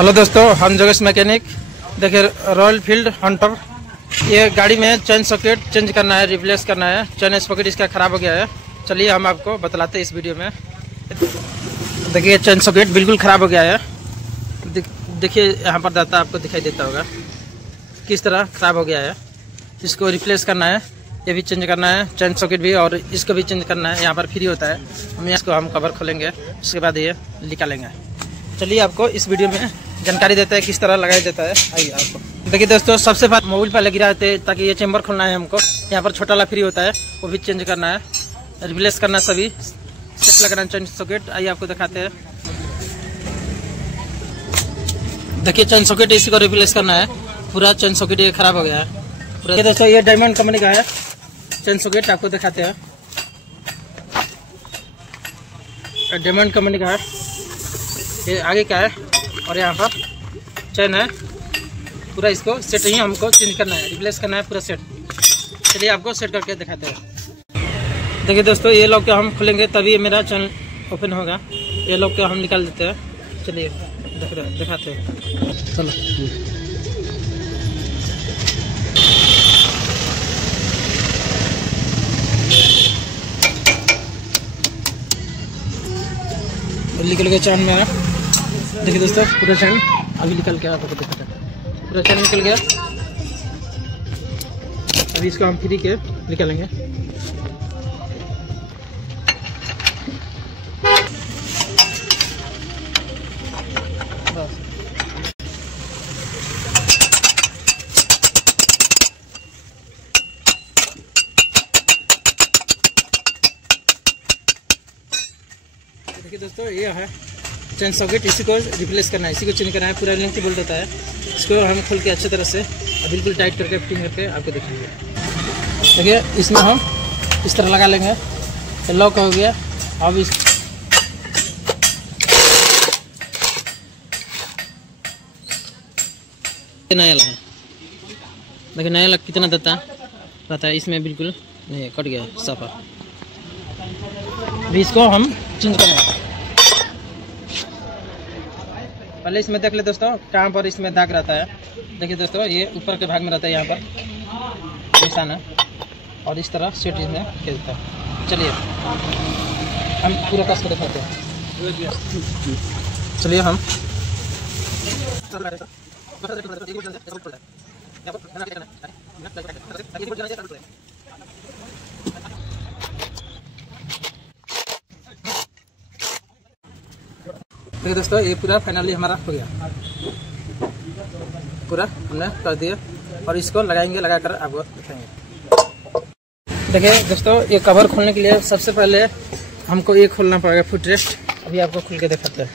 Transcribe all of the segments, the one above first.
Hello दोस्तों, हम जोगेश mechanic. देखिए रॉयल फील्ड हंटर, ये गाड़ी में चेन सॉकेट चेंज करना है, रिप्लेस करना है। चेन सॉकेट इसका ख़राब हो गया है। चलिए हम आपको बतलाते हैं इस वीडियो में। देखिए चेन सॉकेट बिल्कुल ख़राब हो गया है। देखिए यहाँ पर डाटा आपको दिखाई देता होगा किस तरह ख़राब हो गया है। इसको रिप्लेस करना है, ये भी चेंज करना है, चेन सॉकेट भी, और इसको भी चेंज करना है। यहाँ पर फ्री होता है। इसको हम कवर खोलेंगे, उसके बाद ये निकालेंगे। चलिए आपको इस वीडियो में जानकारी देता है किस तरह लगाया जाता है। आइए आपको देखिए दोस्तों, सबसे पहले मोबाइल पर लगी रहते हैं ताकि ये चेम्बर खोलना है हमको। यहाँ पर छोटा वाला फ्री होता है, वो भी चेंज करना है, रिप्लेस करना है, सभी सेट लगाना है चेन सॉकेट। आइए आपको दिखाते हैं। देखिए चेन सॉकेट इसी को रिप्लेस करना है। पूरा चेन सॉकेट ये खराब हो गया है पूरा। दोस्तों ये डायमंड कंपनी का है चेन सॉकेट, आपको दिखाते हैं। डायमंड कंपनी का है, ये आगे का है और यहाँ पर चेन है। पूरा इसको सेट ही हमको चेंज करना है, रिप्लेस करना है पूरा सेट। चलिए आपको सेट करके दिखाते हैं। देखिए दोस्तों, ये लॉक को हम खोलेंगे तभी मेरा चैनल ओपन होगा। ये लॉक को हम निकाल देते हैं। चलिए दिखाते हैं। चलो निकल गया चैन मेरा। देखिए दोस्तों, पूरा चैन अभी निकल गया, आपको दिखाते हैं। पूरा चैन निकल गया। अभी इसको हम फ्री के निकालेंगे। बस देखिए दोस्तों, ये है चेन सॉकेट। इसी को रिप्लेस करना है, इसी को चेंज करना है। पूरा लेंथ बोल्ट होता है। इसको हम खोल के अच्छे तरह से बिल्कुल टाइट करके फिटिंग करके आपको दिखाएंगे। देखिए इसमें हम इस तरह लगा लेंगे, तो लॉक हो गया। अब इस नया लगा, देखिए नया लग कितना देता रहता है। इसमें बिल्कुल नहीं, कट गया साफा। अभी इसको हम चेंज करेंगे। पहले इसमें देख ले दोस्तों, कहाँ पर इसमें दाग रहता है। देखिए दोस्तों, ये ऊपर के भाग में रहता है, यहाँ पर निशान है, और इस तरह सेट इसमें खेलता है। चलिए हम पूरा कस को दिखाते हैं। चलिए हम देखिए दोस्तों, ये पूरा फाइनली हमारा हो गया। पूरा हमने कर दिया और इसको लगाएंगे, लगाकर आपको दिखाएंगे। देखिए दोस्तों, ये कवर खोलने के लिए सबसे पहले हमको ये खोलना पड़ेगा, फुट रेस्ट। अभी आपको खुल के दिखाते हैं।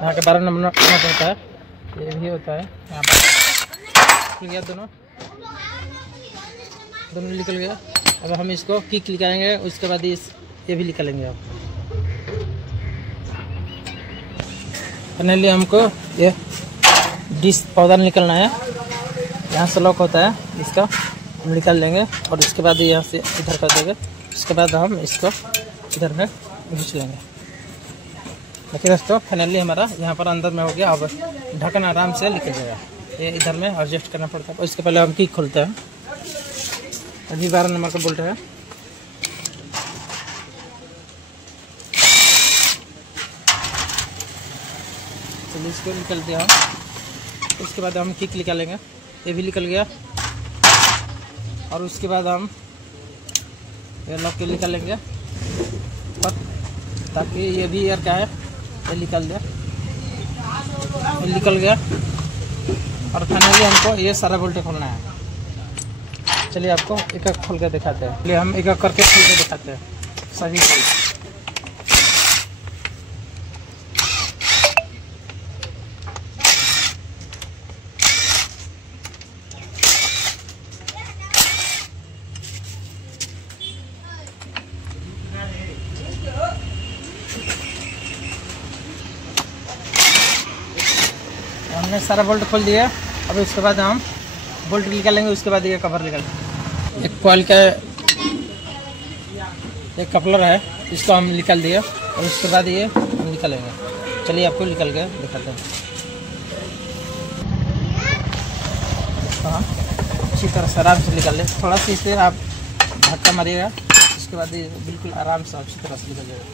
यहाँ के 12 नंबर होता है, ये भी होता है। यहाँ पर खुल गया, दोनों निकल गया। अब हम इसको किक निकालेंगे, उसके बाद ये भी निकालेंगे। आप फाइनली हमको ये डिश पाउडर निकलना है। यहाँ से लॉक होता है, इसका हम निकाल लेंगे और उसके बाद यहाँ से इधर कर देंगे। उसके बाद हम इसको इधर में घिंच लेंगे। देखिए दोस्तों, फाइनली हमारा यहाँ पर अंदर में हो गया। अब ढक्कन आराम से निकल जाएगा। ये इधर में एडजस्ट करना पड़ता है। इसके पहले हम किक खोलते हैं। अभी 12 नंबर का बोल्ट है। चलिए इसको निकल दिया हम। उसके बाद हम किक निकालेंगे, ये भी निकल गया। और उसके बाद हम ये लॉक के निकालेंगे, और ताकि ये भी एयर का है, ये निकल दिया, ये निकल गया। और फाइनली हमको ये सारा बोल्ट खोलना है। चलिए आपको एक एक खोल के दिखाते हैं। चलिए हम एक एक करके खोल के दिखाते हैं सभी बोल्ट। हमने सारा बोल्ट खोल दिया। अब उसके बाद हम बोल्ट निकालेंगे, उसके बाद ये कवर निकालेंगे। एक कॉइल का एक कपलर है, इसको हम निकाल दिया और उसके बाद ये हम निकालेंगे। चलिए आपको निकल के दिखाते हैं। हाँ, अच्छी तरह से आराम से निकाल ले। थोड़ा सा इसे आप धक्का मारिएगा, उसके बाद ये बिल्कुल आराम से अच्छी तरह से निकल जाएगा।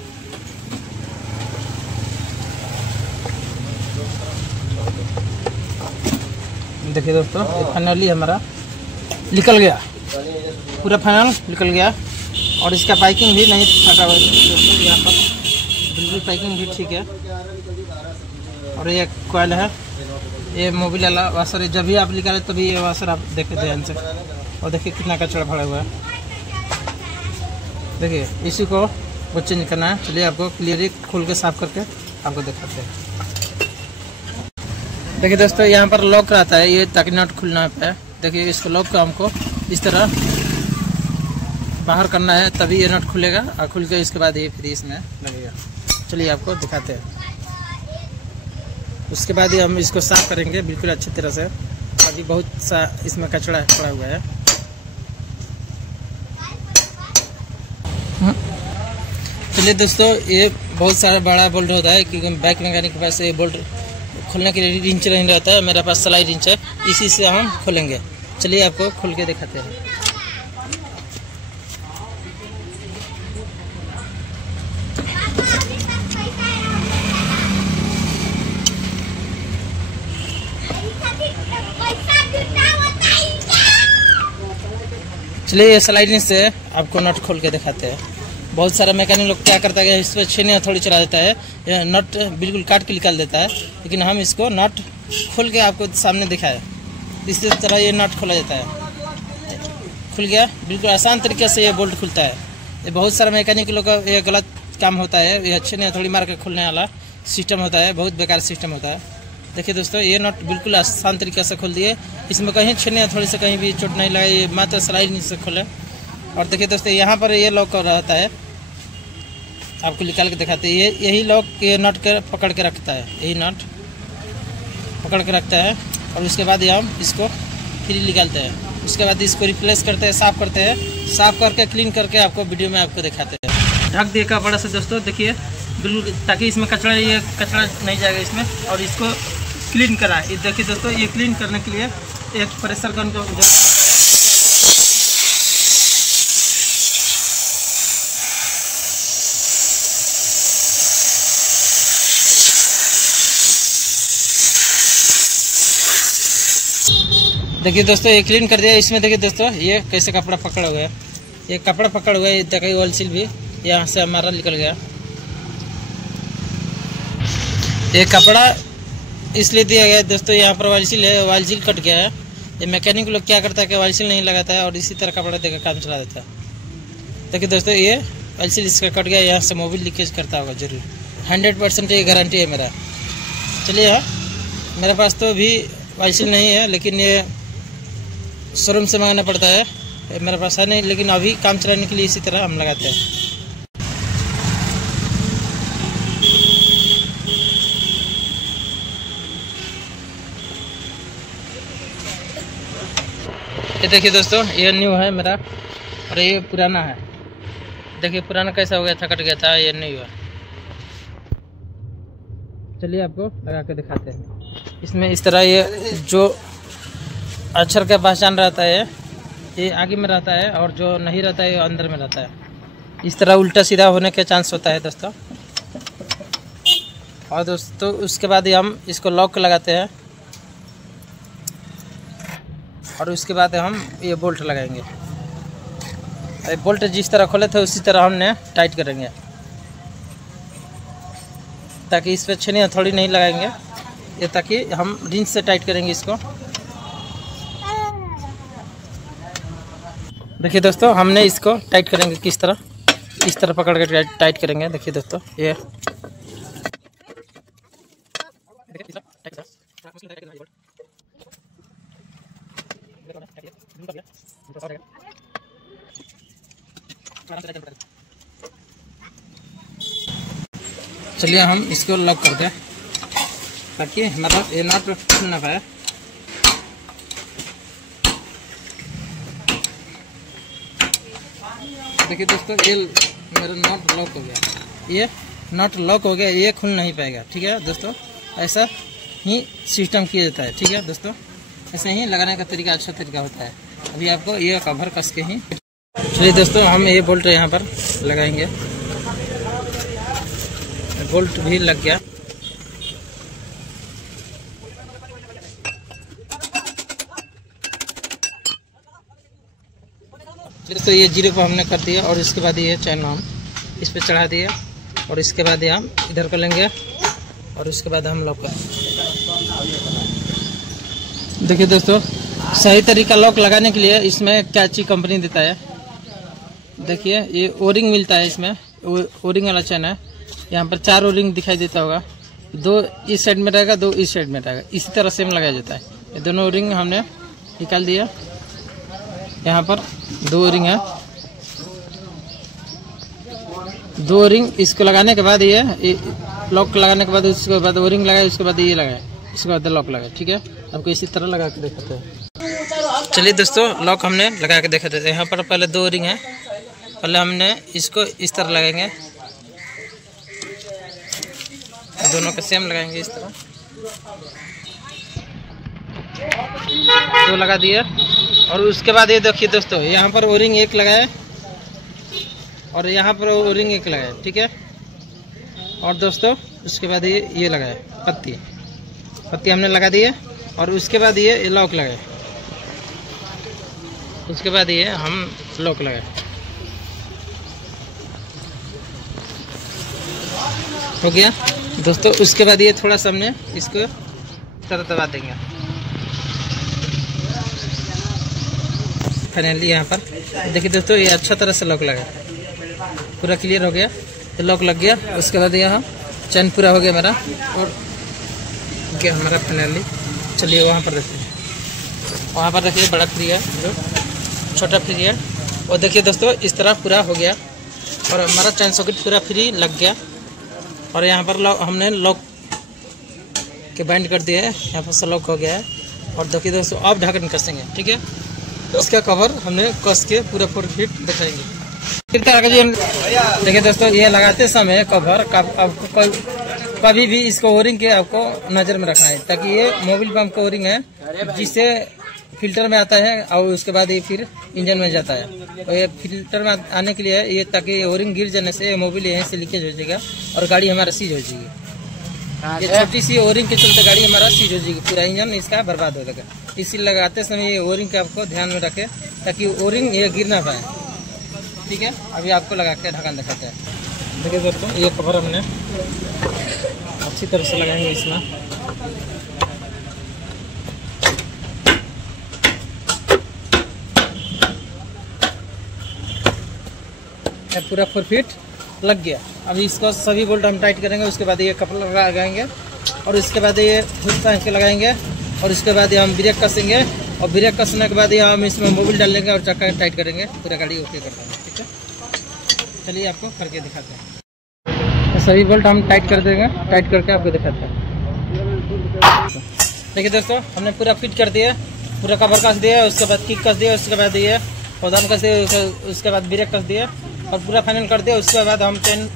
देखिए दोस्तों, ये फाइनली हमारा निकल गया, पूरा फाइनल निकल गया। और इसका पैकिंग भी नहीं फटा हुआ दोस्तों, यहाँ पर बिल्कुल पैकिंग भी ठीक है। और ये कॉइल है, ये मोबिल वाला वाशर, जब भी आप निकाले तभी ये वाशर आप देखे ध्यान से। और देखिए कितना कचरा भरा हुआ है। देखिए इसी को चेंज करना है। चलिए आपको क्लियरली खोल के साफ करके आपको दिखाते हैं। देखिए दोस्तों, यहाँ पर लॉक रहता है ये, ताकि नट खुलना है। देखिए इसको लॉक को हमको इस तरह बाहर करना है, तभी ये नट खुलेगा। और खुल के इसके बाद ये फिर इसमें लगेगा। चलिए आपको दिखाते हैं। उसके बाद ही हम इसको साफ करेंगे बिल्कुल अच्छी तरह से। अभी बहुत सा इसमें कचरा पड़ा हुआ है। चलिए दोस्तों, ये बहुत सारा बड़ा बोल्ट होता है, क्योंकि बाइक मैकेनिक के पास ये बोल्ट खोलने के लिए रिंच नहीं रहता है। मेरे पास सलाई रिंच है, इसी से हम खोलेंगे। चलिए आपको खोल के दिखाते हैं। चलिए ये सलाई रिंच से आपको नट खोल के दिखाते हैं। बहुत सारा मैकेनिक लोग क्या करता है, इस पर छेने थोड़ी चला देता है, यह नट बिल्कुल काट के निकाल देता है। लेकिन हम इसको नट खोल के आपको सामने दिखाए, इसी तरह ये नट खोला जाता है। खुल गया, बिल्कुल आसान तरीके से ये बोल्ट खुलता है। ये बहुत सारा मैकेनिक लोग का ये गलत काम होता है, ये छेने थोड़ी मार के खुलने वाला सिस्टम होता है, बहुत बेकार सिस्टम होता है। देखिए दोस्तों, ये नट बिल्कुल आसान तरीके से खोल दिए। इसमें कहीं छेने थोड़ी से कहीं भी चोट नहीं लगाई, ये मात्र सलाई रिंच से खोले। और देखिए दोस्तों, यहाँ पर ये लॉक रहता है, आपको निकाल के दिखाते हैं। यही लॉक ये नट के पकड़ के रखता है, यही नट पकड़ के रखता है। और उसके बाद ये हम इसको फ्री निकालते हैं। उसके बाद इसको रिप्लेस करते हैं, साफ़ करते हैं। साफ़ करके क्लीन करके आपको वीडियो में आपको दिखाते हैं। ढक दिए का बड़ा से दोस्तों, देखिए बिल्कुल, ताकि इसमें कचरा नहीं जाएगा इसमें। और इसको क्लीन करा है। देखिए दोस्तों, ये क्लीन करने के लिए एक प्रेशर गन को देखिए दोस्तों, ये क्लीन कर दिया। इसमें देखिए दोस्तों, ये कैसे कपड़ा पकड़ा हुआ है, ये कपड़ा पकड़ हुआ है। देखिए ऑयल सील भी यहाँ से हमारा निकल गया। ये कपड़ा इसलिए दिया गया दोस्तों, यहाँ पर ऑयल सील है, ऑयल सील कट गया है। ये मैकेनिक लोग क्या करता है कि ऑयल सील नहीं लगाता है और इसी तरह कपड़ा देकर काम चला देता है। देखिए दोस्तों, ये ऑयल सील इसका कट गया, यहाँ से मोबिल लीकेज करता होगा जरूर। 100% ये गारंटी है मेरा। चलिए, हाँ, मेरे पास तो भी ऑयल सील नहीं है, लेकिन ये शोरूम से मंगाना पड़ता है। मेरे पास है नहीं, लेकिन अभी काम चलाने के लिए इसी तरह हम लगाते हैं। ये देखिए दोस्तों, ये न्यू है मेरा और ये पुराना है। देखिए पुराना कैसा हो गया था, कट गया था, ये न्यू है। चलिए आपको लगा के दिखाते हैं। इसमें इस तरह ये जो अक्षर का पहचान रहता है, ये आगे में रहता है, और जो नहीं रहता है ये अंदर में रहता है। इस तरह उल्टा सीधा होने के चांस होता है दोस्तों। और दोस्तों उसके बाद ही हम इसको लॉक लगाते हैं, और उसके बाद हम ये बोल्ट लगाएंगे। बोल्ट जिस तरह खोले थे उसी तरह हमने टाइट करेंगे, ताकि इस पर छेने थोड़ी नहीं लगाएंगे, ये ताकि हम रिंच से टाइट करेंगे इसको। देखिए दोस्तों, हमने इसको टाइट करेंगे किस तरह, इस तरह पकड़ के टाइट करेंगे। देखिए दोस्तों, ये चलिए हम इसको लॉक कर दें, ताकि हमारा ये नट खुल ना पाए। देखिए दोस्तों, ये मेरा नट लॉक हो गया, ये नट लॉक हो गया, ये खुल नहीं पाएगा। ठीक है दोस्तों, ऐसा ही सिस्टम किया जाता है। ठीक है दोस्तों, ऐसे ही लगाने का तरीका अच्छा तरीका होता है। अभी आपको ये कवर कस के ही, चलिए दोस्तों हम ये बोल्ट यहाँ पर लगाएंगे। बोल्ट भी लग गया। दोस्तों ये 0 पर हमने कर दिया और इसके बाद ये चैन हम इस पे चढ़ा दिए और इसके बाद ये हम इधर कर लेंगे और इसके बाद हम लॉक कर। देखिए दोस्तों, सही तरीका लॉक लगाने के लिए इसमें कैची कंपनी देता है। देखिए ये ओरिंग मिलता है, इसमें ओरिंग वाला चैन है। यहाँ पर 4 ओरिंग दिखाई देता होगा, 2 इस साइड में रहेगा, 2 इस साइड में रहेगा। इसी तरह सेम लगाया जाता है। ये दोनों ओरिंग हमने निकाल दिया। यहाँ पर 2 ओरिंग है, 2 ओरिंग इसको लगाने के बाद ये लॉक लगाने के बाद उसके बाद ओरिंग लगाए, उसके बाद ये लगाए, इसके बाद लॉक लगाए। ठीक है, आपको इसी तरह लगा के दिखाते हैं। चलिए दोस्तों, लॉक हमने लगा के दिखाते हैं। यहाँ पर पहले 2 ओरिंग है, पहले हमने इसको इस तरह लगाएंगे, दोनों को सेम लगाएंगे इस तरह। 2 लगा दिए और उसके बाद ये देखिए दोस्तों, यहाँ पर ओरिंग 1 लगाए और यहाँ पर ओरिंग 1 लगाए। ठीक है, और दोस्तों उसके बाद ये लगाए पत्ती हमने लगा दिए और उसके बाद ये लॉक लगाए, उसके बाद ये हम लॉक लगाए। हो गया दोस्तों। उसके बाद ये थोड़ा सा हमने इसको तरह दबा देंगे। फाइनली यहाँ पर देखिए दोस्तों, ये अच्छा तरह से लॉक लगा, पूरा क्लियर हो गया। तो लॉक लग गया। उसके बाद यहाँ चैन पूरा हो गया मेरा और गया हमारा फाइनली। चलिए वहाँ पर देखिए, वहाँ पर देखिए बड़ा फ्री है, जो छोटा फ्री है। और देखिए दोस्तों, इस तरह पूरा हो गया और हमारा चैन सॉकेट पूरा फ्री लग गया। और यहाँ पर हमने लॉक के बाइंड कर दिया है, यहाँ पर से लॉक हो गया है। और देखिए दोस्तों, अब ढक्कन कसेंगे। ठीक है, इसका कवर हमने कस के पूरा 4 फीट दिखाएंगे। देखिए दोस्तों, ये लगाते समय कवर आपको कभी भी इसको ओरिंग के आपको नज़र में रखना है, ताकि ये मोबिल पंप का ओरिंग है जिससे फिल्टर में आता है और उसके बाद ये फिर इंजन में जाता है। और ये फिल्टर में आने के लिए ये, ताकि ओरिंग गिर जाने से मोबिल यहीं से लीकेज हो जाएगा और गाड़ी हमारा सीज हो जाएगी। ये छोटी सी ओरिंग के चलते गाड़ी हमारा सीज हो जाएगी, पूरा इंजन इसका बर्बाद हो जाएगा। इसी लगाते समय ये ओरिंग का आपको ध्यान में रखें, ताकि ओरिंग ये गिर ना पाए। ठीक है, अभी आपको लगा के ढक्कन दिखाते हैं। देखिए दोस्तों, ये कवर हमने अच्छी तरह से लगाएंगे इसमें। पूरा 4 फीट लग गया। अभी इसको सभी बोल्ट हम टाइट करेंगे, उसके बाद ये कपड़ा लगाएंगे और उसके बाद ये हुक के लगाएंगे और उसके बाद ये हम ब्रेक कसेंगे और ब्रेक कसने के बाद ये हम इसमें मोबिल डाल लेंगे और चक्का टाइट करेंगे, पूरा गाड़ी ओके कर देंगे। ठीक है, चलिए आपको करके दिखाते हैं। सभी बोल्ट हम टाइट कर देंगे, टाइट करके आपको दिखाते हैं। देखिए दोस्तों, हमने पूरा फिट कर दिया, पूरा कवर कस दिया, उसके बाद किक कस दिया, उसके बाद ये पौधान कस दिया, उसके बाद ब्रेक कस दिया और पूरा फाइनल कर दिया। उसके बाद हम चैन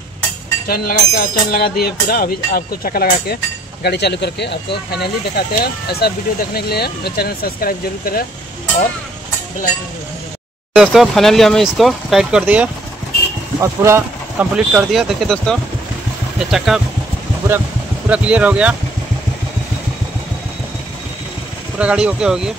लगा दिए पूरा। अभी आपको चक्का लगा के गाड़ी चालू करके आपको फाइनली दिखाते हैं। ऐसा वीडियो देखने के लिए मेरे चैनल सब्सक्राइब जरूर करें और बेल आइकन। दोस्तों फाइनली हमें इसको टाइट कर दिया और पूरा कंप्लीट कर दिया। देखिए दोस्तों, ये चक्का पूरा क्लियर हो गया, पूरा गाड़ी ओके हो गई।